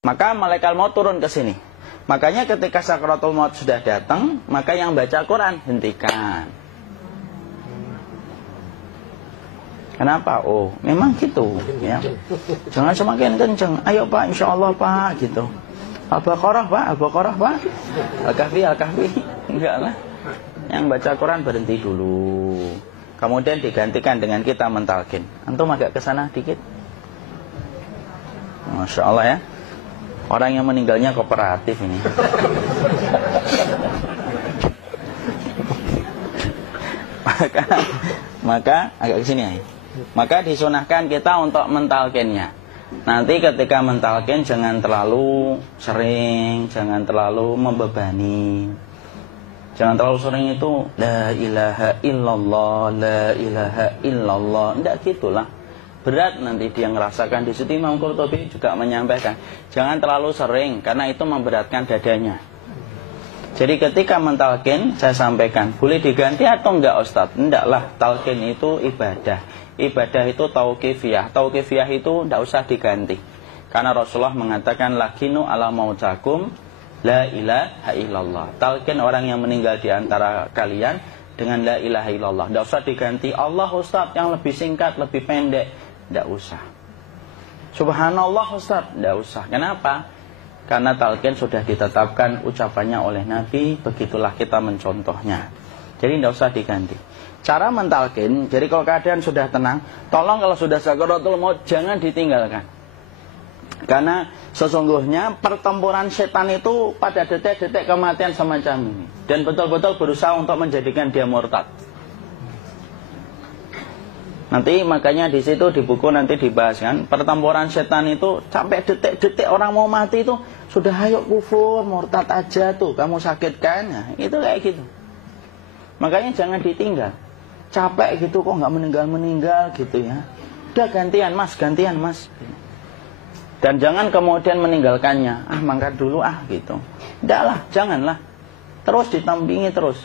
Maka malaikat maut turun ke sini. Makanya ketika sakaratul maut sudah datang, maka yang baca Quran hentikan. Kenapa? Oh, memang gitu ya. Jangan semakin kenceng. Ayo Pak, insya Allah Pak, gitu. Al-Baqarah Pak, Al-Baqarah Pak. Al-Kahfi, Al-Kahfi. Enggak lah. Yang baca Quran berhenti dulu. Kemudian digantikan dengan kita mentalkin. Antum agak ke sana dikit. Masya Allah ya. Orang yang meninggalnya kooperatif ini. maka agak kesini ya. Maka disunahkan kita untuk mentalkinnya. Nanti ketika mentalkin jangan terlalu sering, jangan terlalu membebani. Jangan terlalu sering itu la ilaha illallah, la ilaha illallah. Tidak gitulah. Berat nanti dia ngerasakan. Di situ Imam Qurtubi juga menyampaikan, jangan terlalu sering karena itu memberatkan dadanya. Jadi ketika mentalkin, saya sampaikan, boleh diganti atau enggak Ustadz? Enggak lah, talkin itu ibadah. Ibadah itu tauqifiyah. Tauqifiyah itu enggak usah diganti. Karena Rasulullah mengatakan, lakinu ala mautakum la ilaha illallah. Talkin orang yang meninggal di antara kalian dengan la ilaha illallah. Enggak usah diganti Allah Ustadz yang lebih singkat, lebih pendek. Enggak usah. Subhanallah Ustadz, enggak usah. Kenapa? Karena talqin sudah ditetapkan ucapannya oleh Nabi, begitulah kita mencontohnya. Jadi tidak usah diganti. Cara mentalqin, jadi kalau keadaan sudah tenang, tolong kalau sudah sakaratul maut jangan ditinggalkan. Karena sesungguhnya pertempuran setan itu pada detik-detik kematian semacam ini. Dan betul-betul berusaha untuk menjadikan dia murtad. Nanti makanya di situ di buku nanti dibahas kan, pertempuran setan itu sampai detik-detik orang mau mati itu sudah ayo kufur, murtad aja tuh, kamu sakit kan? Nah, itu kayak gitu. Makanya jangan ditinggal. Capek gitu kok nggak meninggal gitu ya. Udah gantian mas. Dan jangan kemudian meninggalkannya. Mangkat dulu gitu. Enggak lah, janganlah. Terus ditampingi terus.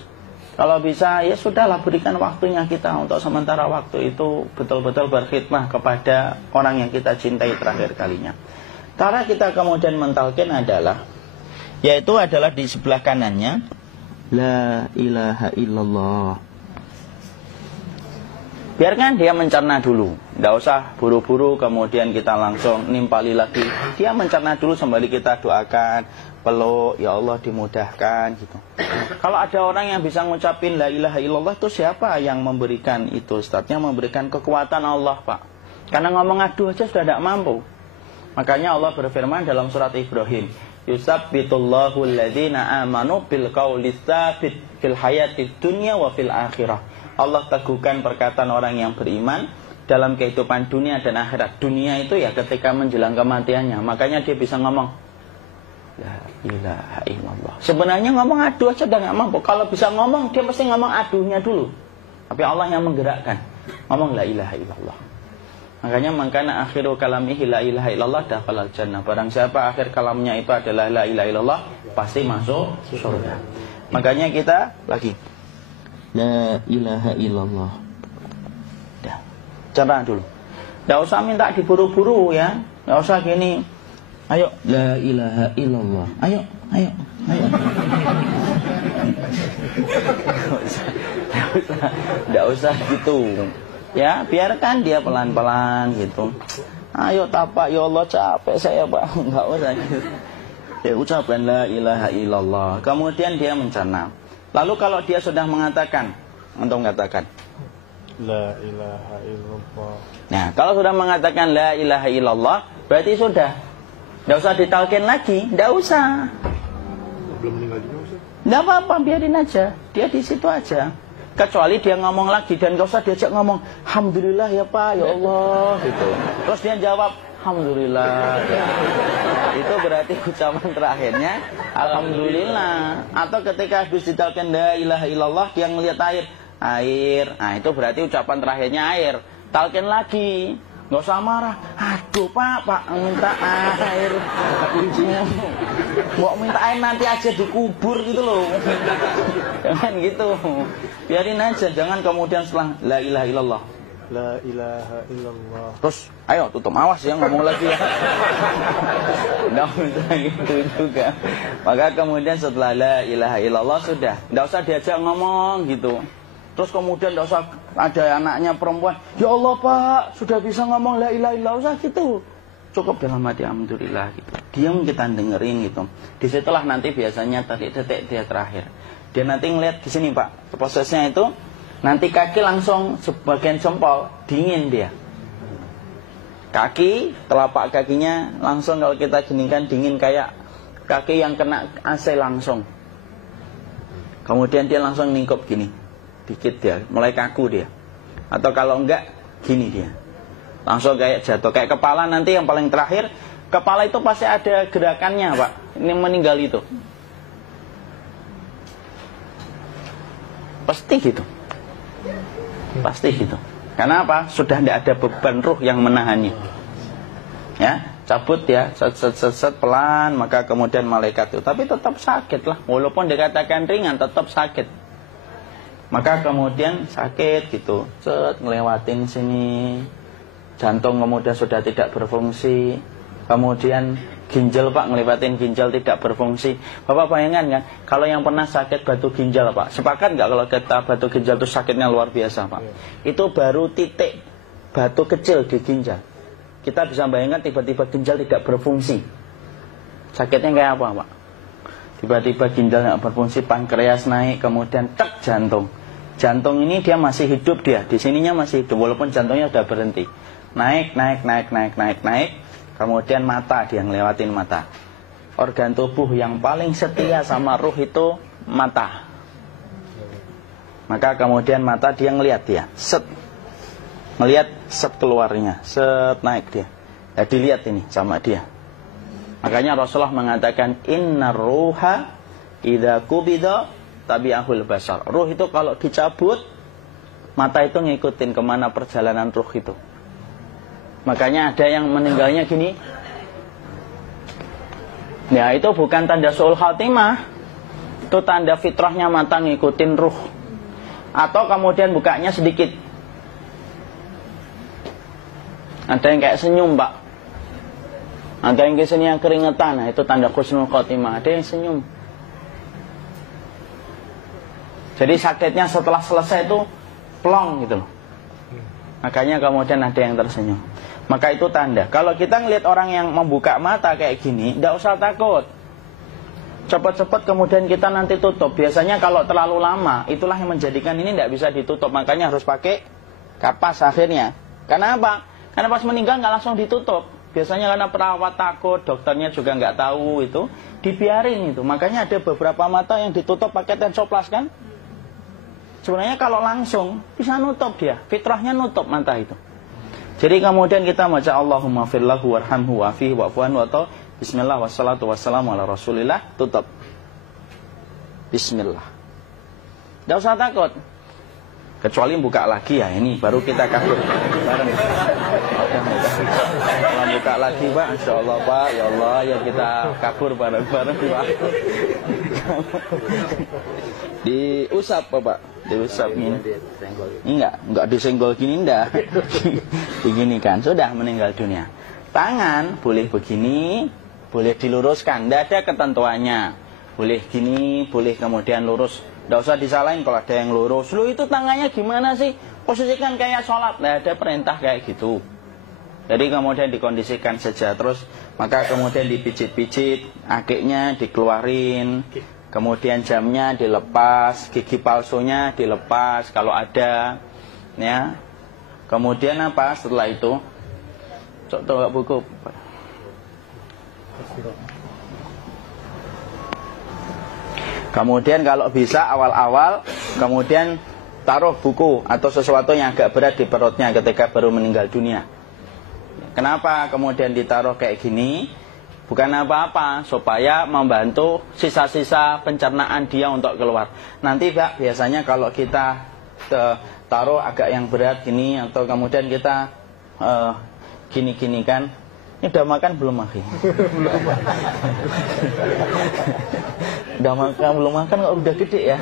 Kalau bisa ya sudahlah, berikan waktunya kita untuk sementara waktu itu betul-betul berkhidmah kepada orang yang kita cintai terakhir kalinya. Cara kita kemudian mentalkin adalah, yaitu adalah di sebelah kanannya la ilaha illallah. Biarkan dia mencerna dulu, tidak usah buru-buru kemudian kita langsung nimpali lagi. Dia mencerna dulu sembari kita doakan, peluk, ya Allah dimudahkan gitu. Kalau ada orang yang bisa ngucapin la ilaha illallah, itu siapa yang memberikan itu Ustaz? Yang memberikan kekuatan Allah Pak. Karena ngomong aduh aja sudah tidak mampu. Makanya Allah berfirman dalam surat Ibrahim, yusabbitullahu alladhina amanu bil qawli tsabit fil hayatid dunya wa fil akhirah. Allah teguhkan perkataan orang yang beriman dalam kehidupan dunia dan akhirat. Dunia itu ya ketika menjelang kematiannya. Makanya dia bisa ngomong la ilaha illallah. Sebenarnya ngomong aduh aja udah gak mampu. Kalau bisa ngomong, dia pasti ngomong aduhnya dulu. Tapi Allah yang menggerakkan. Ngomong la ilaha illallah. Makanya mangkana akhiru kalamihi la ilaha illallah dakhalal jannah. Barang siapa akhir kalamnya itu adalah la ilaha illallah, pasti masuk surga. Makanya kita lagi la ilaha illallah. Dah. Cara dulu. Enggak usah minta diburu-buru ya. Enggak usah gini. Ayo la ilaha illallah. Ayo. Enggak usah gitu. Ya, biarkan dia pelan-pelan gitu. Ayo tapak, ya Allah capek saya Pak. Enggak usah gitu. Ya ucapkan la ilaha illallah. Kemudian dia mencerna. Lalu kalau dia sudah mengatakan, untuk mengatakan la ilaha illallah. Nah, kalau sudah mengatakan la ilaha illallah, berarti sudah. Tidak usah ditalkin lagi, tidak usah. Belum meninggal juga Ustaz? Tidak apa-apa, biarin aja. Dia di situ aja. Kecuali dia ngomong lagi dan gak usah diajak ngomong alhamdulillah ya Pak, ya Allah gitu. Terus dia jawab alhamdulillah. Itu berarti ucapan terakhirnya alhamdulillah. Atau ketika habis ditalkin la ilaha illallah, dia ngelihat air. Nah, itu berarti ucapan terakhirnya air. Talkin lagi. Gak usah marah. Aduh Pak minta air. Kuncinya mau minta air nanti aja dikubur gitu loh. Jangan gitu. Biarin aja. Jangan kemudian setelah la ilaha illallah La ilaha illallah. Terus, ayo tutup, awas ya ngomong lagi ya. Nggak usah gitu juga. Maka kemudian setelah la ilaha illallah sudah, nggak usah diajak ngomong gitu. Terus kemudian nggak usah ada anaknya perempuan, ya Allah Pak, sudah bisa ngomong la ilaha illallah, usah gitu. Cukup dalam hati alhamdulillah gitu. Diam kita dengerin gitu. Disitulah nanti biasanya detik dia terakhir. Dia nanti ngeliat di sini Pak, prosesnya itu nanti kaki langsung sebagian jempol dingin dia. Kaki, telapak kakinya langsung kalau kita geningkan dingin kayak kaki yang kena AC langsung. Kemudian dia langsung ningkup gini, dikit dia, mulai kaku dia. Atau kalau enggak, gini dia. Langsung kayak jatuh, kayak kepala nanti yang paling terakhir, kepala itu pasti ada gerakannya Pak. Ini meninggal itu. Pasti gitu. Pasti gitu. Karena apa? Sudah tidak ada beban ruh yang menahannya. Ya, cabut ya, set pelan, maka kemudian malaikat itu. Tapi tetap sakit lah. Walaupun dikatakan ringan, tetap sakit. Maka kemudian sakit gitu. Set ngelewatin sini. Jantung kemudian sudah tidak berfungsi. Kemudian ginjal Pak, ngelewatin ginjal tidak berfungsi. Bapak bayangkan kan, kalau yang pernah sakit batu ginjal Pak, sepakat nggak kalau kita batu ginjal itu sakitnya luar biasa Pak? Itu baru titik batu kecil di ginjal. Kita bisa bayangkan tiba-tiba ginjal tidak berfungsi. Sakitnya kayak apa Pak? Tiba-tiba ginjal nggak berfungsi, pankreas naik, kemudian tek jantung. Jantung ini dia masih hidup dia, di sininya masih hidup walaupun jantungnya sudah berhenti. Naik. Kemudian mata, dia ngelewatin mata. Organ tubuh yang paling setia sama ruh itu mata. Maka kemudian mata dia ngelihat dia, set. Ngelihat set keluarnya, set naik dia. Ya dilihat ini sama dia. Makanya Rasulullah mengatakan innar ruha idza qubida tabi'ahul basar. Ruh itu kalau dicabut, mata itu ngikutin kemana perjalanan ruh itu. Makanya ada yang meninggalnya gini. Ya itu bukan tanda su'ul khatimah. Itu tanda fitrahnya mata ngikutin ruh. Atau kemudian bukanya sedikit. Ada yang kayak senyum Pak. Ada yang kesini yang keringetan. Nah, itu tanda husnul khatimah. Ada yang senyum. Jadi sakitnya setelah selesai itu plong gitu loh. Makanya kemudian ada yang tersenyum. Maka itu tanda. Kalau kita ngelihat orang yang membuka mata kayak gini, tidak usah takut. Cepat-cepat kemudian kita nanti tutup. Biasanya kalau terlalu lama, itulah yang menjadikan ini tidak bisa ditutup. Makanya harus pakai kapas akhirnya. Karena apa? Karena pas meninggal nggak langsung ditutup. Biasanya karena perawat takut, dokternya juga nggak tahu itu, dibiarin itu. Makanya ada beberapa mata yang ditutup pakai tensoplas kan? Sebenarnya kalau langsung bisa nutup dia, fitrahnya nutup mata itu. Jadi kemudian kita baca Allahumma firlahu warhamhu wa'afihi wa'fuanhu atau bismillah wassalatu wassalamu ala rasulillah, tutup. Bismillah. Tidak usah takut. Kecuali buka lagi ya, ini baru kita kabur bareng. Kalau buka lagi Pak, insya Allah Pak, ya Allah ya kita kabur bareng-bareng Pak. Diusap Pak, diusap ini. Enggak disenggol gini enggak. Begini kan, sudah meninggal dunia. Tangan boleh begini, boleh diluruskan, enggak ada ketentuannya. Boleh gini, boleh kemudian lurus. Tidak usah disalahin kalau ada yang lurus. Lu itu tangannya gimana sih? Posisikan kayak sholat. Nah, ada perintah kayak gitu. Jadi kemudian dikondisikan saja. Terus maka kemudian dipijit-pijit, akiknya dikeluarin. Kemudian jamnya dilepas, gigi palsunya dilepas kalau ada. Ya. Kemudian apa setelah itu? Coba buku. Kemudian kalau bisa awal-awal kemudian taruh buku atau sesuatu yang agak berat di perutnya ketika baru meninggal dunia. Kenapa kemudian ditaruh kayak gini? Bukan apa-apa, supaya membantu sisa-sisa pencernaan dia untuk keluar. Nanti Pak, biasanya kalau kita taruh agak yang berat gini atau kemudian kita gini-gini kan, ini udah makan belum Maki? Udah makan belum makan kok udah gede ya?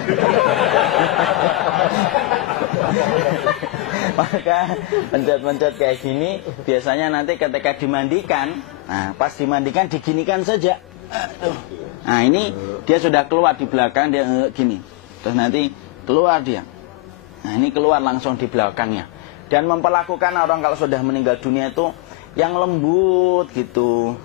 Maka pencet-pencet kayak gini biasanya nanti ketika dimandikan, nah pas dimandikan diginikan saja. Nah ini dia sudah keluar di belakang, dia gini. Terus nanti keluar dia. Nah ini keluar langsung di belakangnya. Dan memperlakukan orang kalau sudah meninggal dunia itu yang lembut gitu.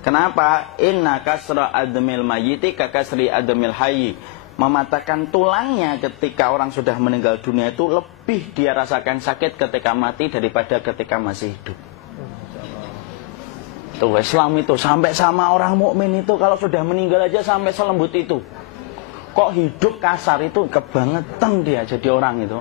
Kenapa? Inna kasra admil mayyiti kakasri admil hayyi. Mematahkan tulangnya ketika orang sudah meninggal dunia itu lebih dia rasakan sakit ketika mati daripada ketika masih hidup. Tuh Islam itu sampai sama orang mukmin itu kalau sudah meninggal aja sampai selembut itu. Kok hidup kasar itu kebangetan dia jadi orang itu.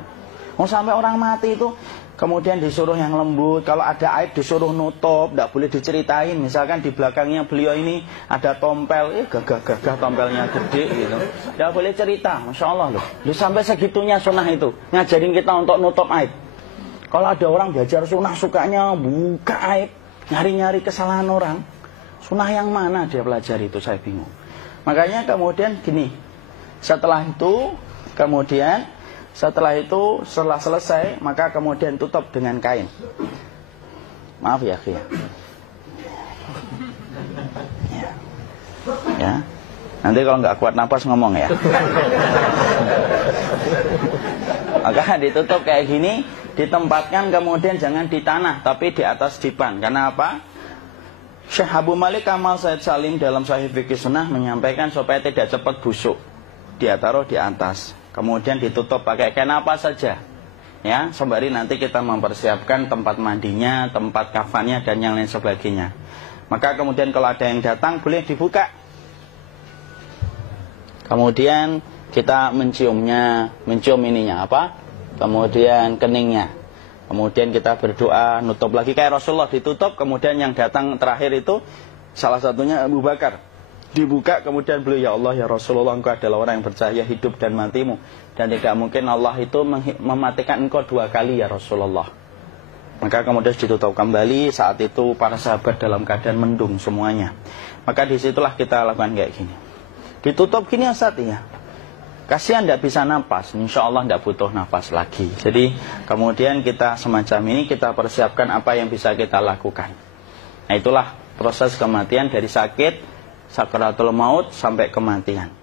Mau sampai orang mati itu kemudian disuruh yang lembut, kalau ada aib disuruh nutup, tidak boleh diceritain. Misalkan di belakangnya beliau ini ada tompel, gagah-gagah tompelnya gede gitu. Tidak boleh cerita, Masya Allah loh. Sampai segitunya sunnah itu, ngajarin kita untuk nutup aib. Kalau ada orang belajar sunnah sukanya buka aib, nyari-nyari kesalahan orang. Sunnah yang mana dia pelajari itu, saya bingung. Makanya kemudian gini, setelah selesai, maka kemudian tutup dengan kain. Maaf ya, Ki. Ya. Nanti kalau nggak kuat napas ngomong ya. Maka ditutup kayak gini, ditempatkan kemudian jangan di tanah, tapi di atas dipan. Karena apa? Syekh Abu Malik Kamal Said Salim dalam Sahih Fikih Sunnah menyampaikan supaya tidak cepat busuk. Dia taruh di atas. Kemudian ditutup pakai kain apa saja, ya, sembari nanti kita mempersiapkan tempat mandinya, tempat kafannya dan yang lain sebagainya. Maka kemudian kalau ada yang datang boleh dibuka. Kemudian kita mencium ininya apa? Kemudian keningnya. Kemudian kita berdoa, nutup lagi kayak Rasulullah ditutup. Kemudian yang datang terakhir itu salah satunya Abu Bakar. Dibuka kemudian beliau, ya Allah ya Rasulullah, engkau adalah orang yang percaya hidup dan matimu, dan tidak mungkin Allah itu mematikan engkau 2 kali ya Rasulullah. Maka kemudian ditutup kembali. Saat itu para sahabat dalam keadaan mendung semuanya. Maka disitulah kita lakukan kayak gini. Ditutup gini Ustaz ya. Kasihan tidak bisa napas, insya Allah tidak butuh napas lagi. Jadi kemudian kita semacam ini kita persiapkan apa yang bisa kita lakukan. Nah itulah proses kematian dari sakit, sakaratul maut sampai kematian.